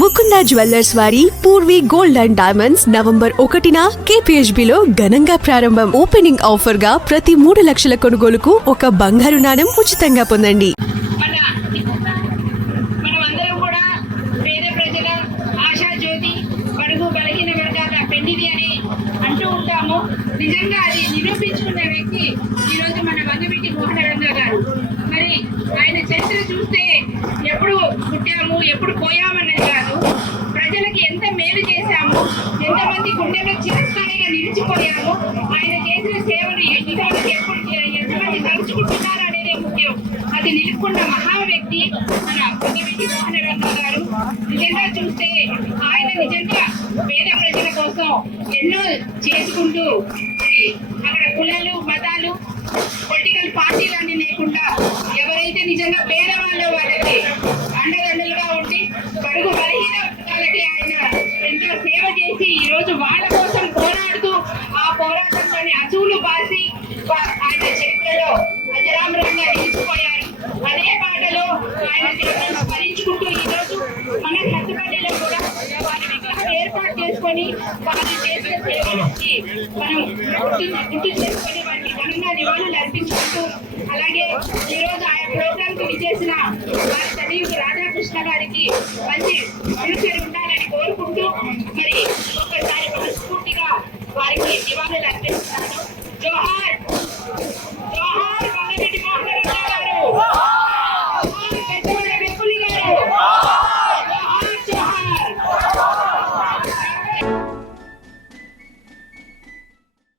Mukunda jewellers వారి Purvi gold and diamonds November 1న KPHB లో ఘనంగా ప్రారంభం. ఓపెనింగ్ ఆఫర్ గా ప్రతి 3 లక్షల కొనుగోలుకు ఒక బంగారు నాణెం ఉచితంగా పొందండి. నిజంగా అది నిరూపించుకున్న వ్యక్తి ఈరోజు మన వంగవీటి మోహన రంగా గారు. మరి ఆయన చరిత్ర చూస్తే ఎప్పుడు పుట్టాము ఎప్పుడు పోయామన్నది కాదు, ప్రజలకి ఎంత మేలు చేశాము, ఎంతమంది గుండెలో చిరస్థాయిగా నిలిచిపోయాము, ఆయన చేసిన సేవలు ఇతరులకు ఎంతమంది తలుచుకుంటున్నారు అనేదే ముఖ్యం. అది నిలుపుకున్న మహా వ్యక్తి మన వంగవీటి మోహన రంగా గారు. నిజంగా చూస్తే ఆయన నిజంగా పేద ప్రజల కోసం ఎన్నో చేసుకుంటూ అక్కడ కులాలు మతాలు పొలిటికల్ పార్టీలన్నీ లేకుండా ఎవరైతే నిజంగా పేదవాళ్ళో వాళ్ళకి అండదండలుగా ఉండి బడుగు బలహీన వర్గాలకి ఆయన ఎంతో సేవ చేసి ఈ రోజు వాళ్ళ కోసం పోరాడుతూ ఆ పోరాటంలోని అసూలు బాసి ఆయన చరిత్రలో అజరామరంగా నిలిచిపోయారు. అదే పాటలో ఆయన సేవలను స్మరించుకుంటూ ఈ రోజు మన సత్తుపల్లిలో కూడా వారి విగ్రహం ఏర్పాటు చేసుకొని వారు చేసిన సేవలకి మనం గుర్తు చేసుకొని వారికి ఘనంగా నివాళులు అర్పించుకుంటూ, అలాగే ఈ రోజు ఆయా ప్రోగ్రామ్ కు విచ్చేసిన వారి తల్లి రాధాకృష్ణ గారికి మంచి ఫ్యూచర్ ఉండాలని కోరుకుంటూ మరి ఒక్కసారి మనస్ఫూర్తిగా వారికి నివాళులు అర్పిస్తున్నాను. జోహార్